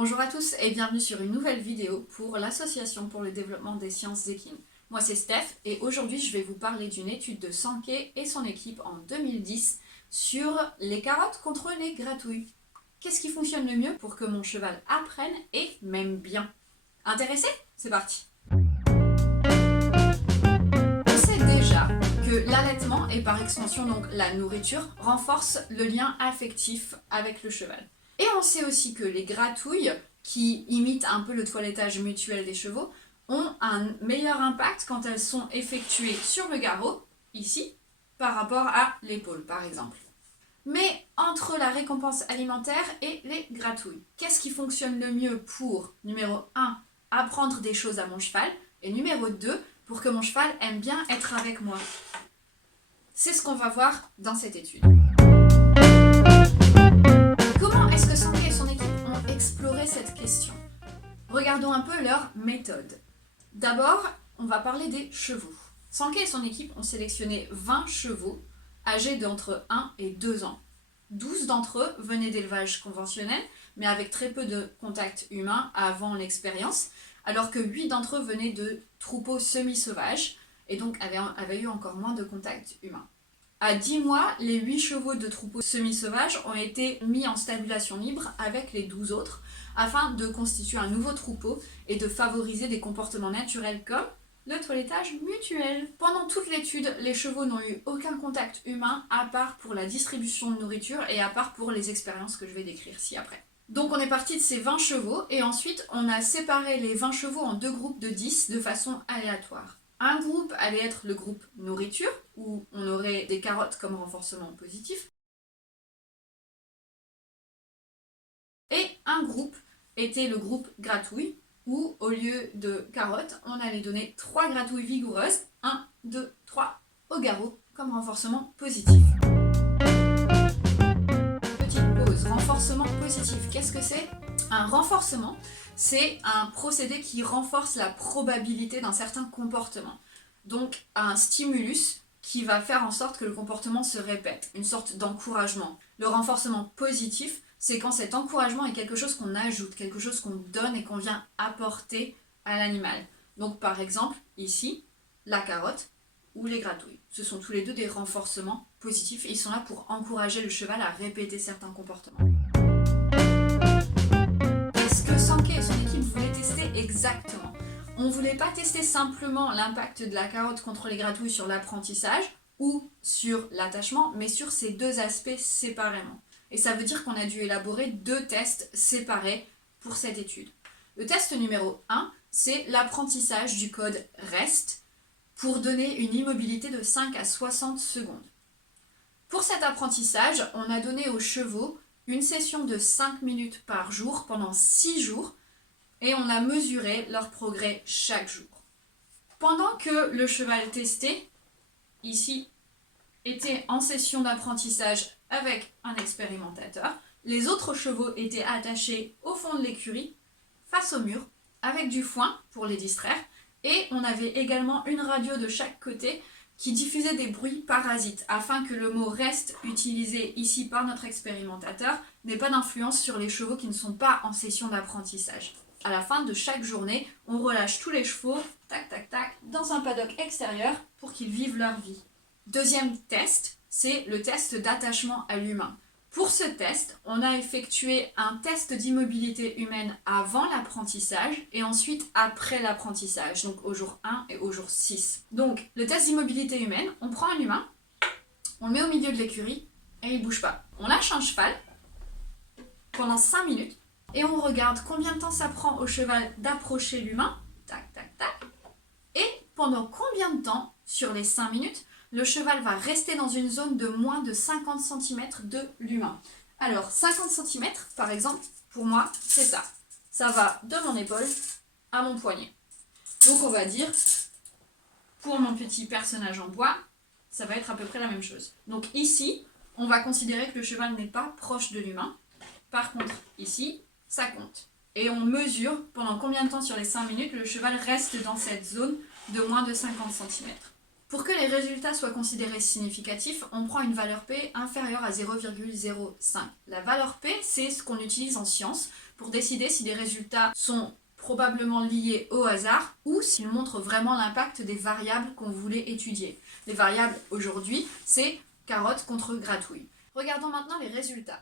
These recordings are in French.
Bonjour à tous et bienvenue sur une nouvelle vidéo pour l'Association pour le développement des sciences équines. Moi c'est Steph et aujourd'hui je vais vous parler d'une étude de Sankey et son équipe en 2010 sur les carottes contre les gratouilles. Qu'est-ce qui fonctionne le mieux pour que mon cheval apprenne et m'aime bien? Intéressé? C'est parti! On sait déjà que l'allaitement et par extension donc la nourriture renforce le lien affectif avec le cheval. Et on sait aussi que les gratouilles, qui imitent un peu le toilettage mutuel des chevaux, ont un meilleur impact quand elles sont effectuées sur le garrot, ici, par rapport à l'épaule par exemple. Mais entre la récompense alimentaire et les gratouilles, qu'est-ce qui fonctionne le mieux pour, numéro 1, apprendre des choses à mon cheval, et numéro 2, pour que mon cheval aime bien être avec moi? C'est ce qu'on va voir dans cette étude. Comment est-ce que Sankey et son équipe ont exploré cette question? Regardons un peu leur méthode. D'abord, on va parler des chevaux. Sankey et son équipe ont sélectionné 20 chevaux âgés d'entre 1 et 2 ans. 12 d'entre eux venaient d'élevages conventionnels, mais avec très peu de contact humain avant l'expérience, alors que 8 d'entre eux venaient de troupeaux semi-sauvages, et donc avaient eu encore moins de contact humain. À 10 mois, les 8 chevaux de troupeaux semi-sauvages ont été mis en stabulation libre avec les 12 autres, afin de constituer un nouveau troupeau et de favoriser des comportements naturels comme le toilettage mutuel. Pendant toute l'étude, les chevaux n'ont eu aucun contact humain à part pour la distribution de nourriture et à part pour les expériences que je vais décrire ci-après. Donc on est parti de ces 20 chevaux et ensuite on a séparé les 20 chevaux en deux groupes de 10 de façon aléatoire. Un groupe allait être le groupe nourriture, où on aurait des carottes comme renforcement positif. Et un groupe était le groupe gratouille, où au lieu de carottes, on allait donner 3 gratouilles vigoureuses, 1, 2, 3, au garrot, comme renforcement positif. Petite pause, renforcement positif, qu'est-ce que c'est? Un renforcement, c'est un procédé qui renforce la probabilité d'un certain comportement. Donc un stimulus qui va faire en sorte que le comportement se répète, une sorte d'encouragement. Le renforcement positif, c'est quand cet encouragement est quelque chose qu'on ajoute, quelque chose qu'on donne et qu'on vient apporter à l'animal. Donc par exemple, ici, la carotte ou les gratouilles. Ce sont tous les deux des renforcements positifs et ils sont là pour encourager le cheval à répéter certains comportements. Qu'est-ce que Sankey et son équipe voulaient tester exactement? On ne voulait pas tester simplement l'impact de la carotte contre les gratouilles sur l'apprentissage ou sur l'attachement, mais sur ces deux aspects séparément. Et ça veut dire qu'on a dû élaborer 2 tests séparés pour cette étude. Le test numéro 1, c'est l'apprentissage du code REST pour donner une immobilité de 5 à 60 secondes. Pour cet apprentissage, on a donné aux chevaux une session de 5 minutes par jour pendant 6 jours et on a mesuré leur progrès chaque jour. Pendant que le cheval testé, ici, était en session d'apprentissage avec un expérimentateur, les autres chevaux étaient attachés au fond de l'écurie, face au mur, avec du foin pour les distraire, et on avait également une radio de chaque côté qui diffusait des bruits parasites, afin que le mot reste utilisé ici par notre expérimentateur n'ait pas d'influence sur les chevaux qui ne sont pas en session d'apprentissage. À la fin de chaque journée, on relâche tous les chevaux, tac tac tac, dans un paddock extérieur pour qu'ils vivent leur vie. Deuxième test, c'est le test d'attachement à l'humain. Pour ce test, on a effectué un test d'immobilité humaine avant l'apprentissage et ensuite après l'apprentissage, donc au jour 1 et au jour 6. Donc, le test d'immobilité humaine, on prend un humain, on le met au milieu de l'écurie et il ne bouge pas. On lâche un cheval pendant 5 minutes et on regarde combien de temps ça prend au cheval d'approcher l'humain, tac tac tac, et pendant combien de temps, sur les 5 minutes, le cheval va rester dans une zone de moins de 50 cm de l'humain. Alors, 50 cm, par exemple, pour moi, c'est ça. Ça va de mon épaule à mon poignet. Donc, on va dire, pour mon petit personnage en bois, ça va être à peu près la même chose. Donc ici, on va considérer que le cheval n'est pas proche de l'humain. Par contre, ici, ça compte. Et on mesure pendant combien de temps sur les 5 minutes le cheval reste dans cette zone de moins de 50 cm. Pour que les résultats soient considérés significatifs, on prend une valeur P inférieure à 0,05. La valeur P, c'est ce qu'on utilise en science pour décider si les résultats sont probablement liés au hasard ou s'ils montrent vraiment l'impact des variables qu'on voulait étudier. Les variables aujourd'hui, c'est carotte contre gratouille. Regardons maintenant les résultats.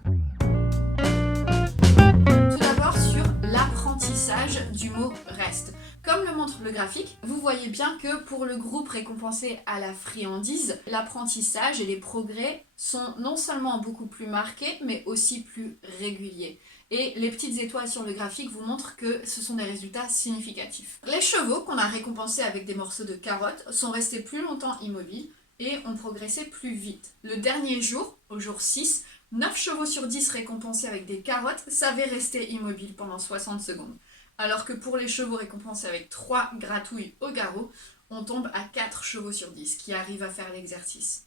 Tout d'abord sur l'apprentissage du mot reste. Comme le montre le graphique, vous voyez bien que pour le groupe récompensé à la friandise, l'apprentissage et les progrès sont non seulement beaucoup plus marqués, mais aussi plus réguliers. Et les petites étoiles sur le graphique vous montrent que ce sont des résultats significatifs. Les chevaux qu'on a récompensés avec des morceaux de carottes sont restés plus longtemps immobiles et ont progressé plus vite. Le dernier jour, au jour 6, 9 chevaux sur 10 récompensés avec des carottes savaient rester immobiles pendant 60 secondes. Alors que pour les chevaux récompensés avec 3 gratouilles au garrot, on tombe à 4 chevaux sur 10 qui arrivent à faire l'exercice.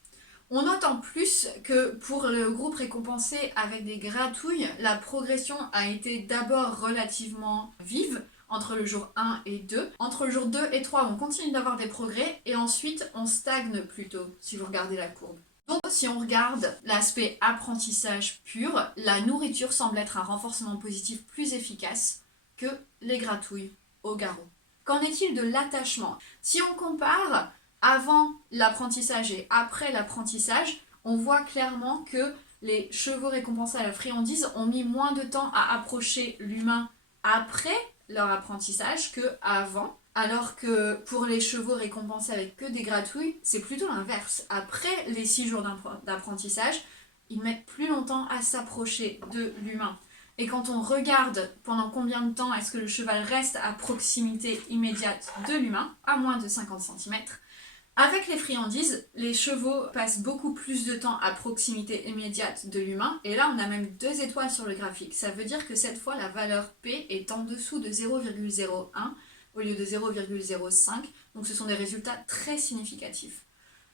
On note en plus que pour le groupe récompensé avec des gratouilles, la progression a été d'abord relativement vive entre le jour 1 et 2. Entre le jour 2 et 3, on continue d'avoir des progrès et ensuite on stagne plutôt, si vous regardez la courbe. Donc si on regarde l'aspect apprentissage pur, la nourriture semble être un renforcement positif plus efficace que les gratouilles au garrot. Qu'en est-il de l'attachement? Si on compare avant l'apprentissage et après l'apprentissage, on voit clairement que les chevaux récompensés à la friandise ont mis moins de temps à approcher l'humain après leur apprentissage qu'avant. Alors que pour les chevaux récompensés avec que des gratouilles, c'est plutôt l'inverse. Après les 6 jours d'apprentissage, ils mettent plus longtemps à s'approcher de l'humain. Et quand on regarde pendant combien de temps est-ce que le cheval reste à proximité immédiate de l'humain, à moins de 50 cm, avec les friandises, les chevaux passent beaucoup plus de temps à proximité immédiate de l'humain. Et là, on a même 2 étoiles sur le graphique. Ça veut dire que cette fois, la valeur P est en dessous de 0,01 au lieu de 0,05. Donc ce sont des résultats très significatifs.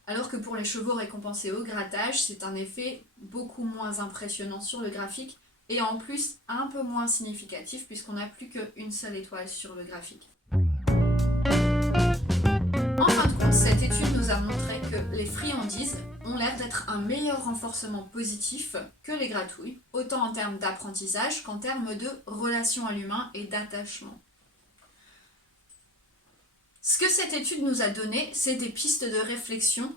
Alors que pour les chevaux récompensés au grattage, c'est un effet beaucoup moins impressionnant sur le graphique et en plus un peu moins significatif puisqu'on n'a plus qu'une seule étoile sur le graphique. En fin de compte, cette étude nous a montré que les friandises ont l'air d'être un meilleur renforcement positif que les gratouilles, autant en termes d'apprentissage qu'en termes de relation à l'humain et d'attachement. Ce que cette étude nous a donné, c'est des pistes de réflexion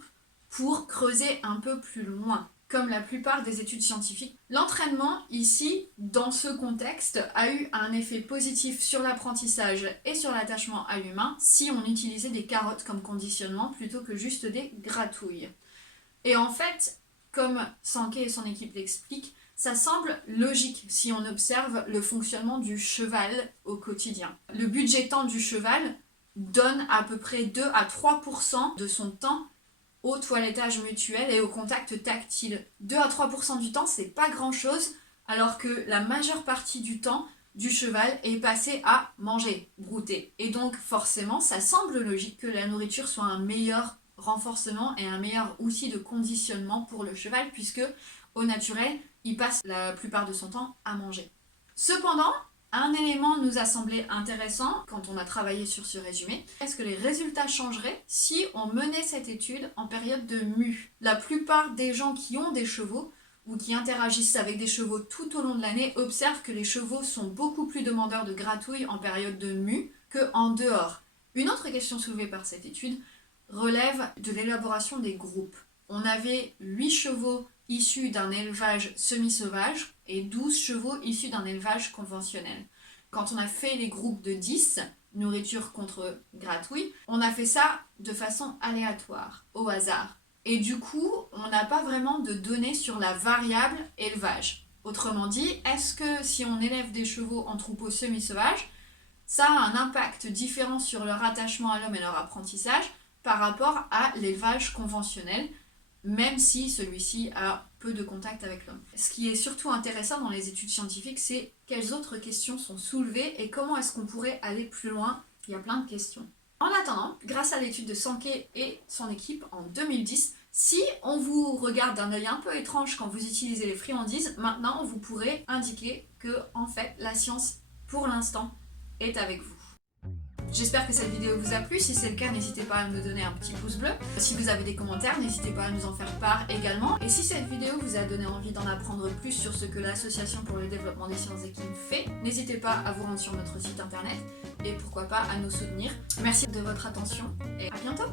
pour creuser un peu plus loin. Comme la plupart des études scientifiques, l'entraînement ici, dans ce contexte, a eu un effet positif sur l'apprentissage et sur l'attachement à l'humain si on utilisait des carottes comme conditionnement plutôt que juste des gratouilles. Et en fait, comme Sankey et son équipe l'expliquent, ça semble logique si on observe le fonctionnement du cheval au quotidien. Le budget temps du cheval donne à peu près 2 à 3% de son temps au toilettage mutuel et au contact tactile. 2 à 3% du temps, c'est pas grand chose, alors que la majeure partie du temps du cheval est passé à manger, brouter. Et donc forcément, ça semble logique que la nourriture soit un meilleur renforcement et un meilleur outil de conditionnement pour le cheval, puisque au naturel, il passe la plupart de son temps à manger. Cependant, un élément nous a semblé intéressant quand on a travaillé sur ce résumé. Est-ce que les résultats changeraient si on menait cette étude en période de mue? La plupart des gens qui ont des chevaux ou qui interagissent avec des chevaux tout au long de l'année observent que les chevaux sont beaucoup plus demandeurs de gratouilles en période de mue qu'en dehors. Une autre question soulevée par cette étude relève de l'élaboration des groupes. On avait 8 chevaux issus d'un élevage semi-sauvage et 12 chevaux issus d'un élevage conventionnel. Quand on a fait les groupes de 10, nourriture contre gratouille, on a fait ça de façon aléatoire, au hasard. Et du coup, on n'a pas vraiment de données sur la variable élevage. Autrement dit, est-ce que si on élève des chevaux en troupeau semi-sauvage, ça a un impact différent sur leur attachement à l'homme et leur apprentissage par rapport à l'élevage conventionnel, même si celui-ci a peu de contact avec l'homme. Ce qui est surtout intéressant dans les études scientifiques, c'est quelles autres questions sont soulevées et comment est-ce qu'on pourrait aller plus loin. Il y a plein de questions. En attendant, grâce à l'étude de Sankey et son équipe en 2010, si on vous regarde d'un œil un peu étrange quand vous utilisez les friandises, maintenant vous pourrez indiquer que en fait la science, pour l'instant, est avec vous. J'espère que cette vidéo vous a plu. Si c'est le cas, n'hésitez pas à me donner un petit pouce bleu. Si vous avez des commentaires, n'hésitez pas à nous en faire part également. Et si cette vidéo vous a donné envie d'en apprendre plus sur ce que l'Association pour le développement des sciences équines fait, n'hésitez pas à vous rendre sur notre site internet et pourquoi pas à nous soutenir. Merci de votre attention et à bientôt.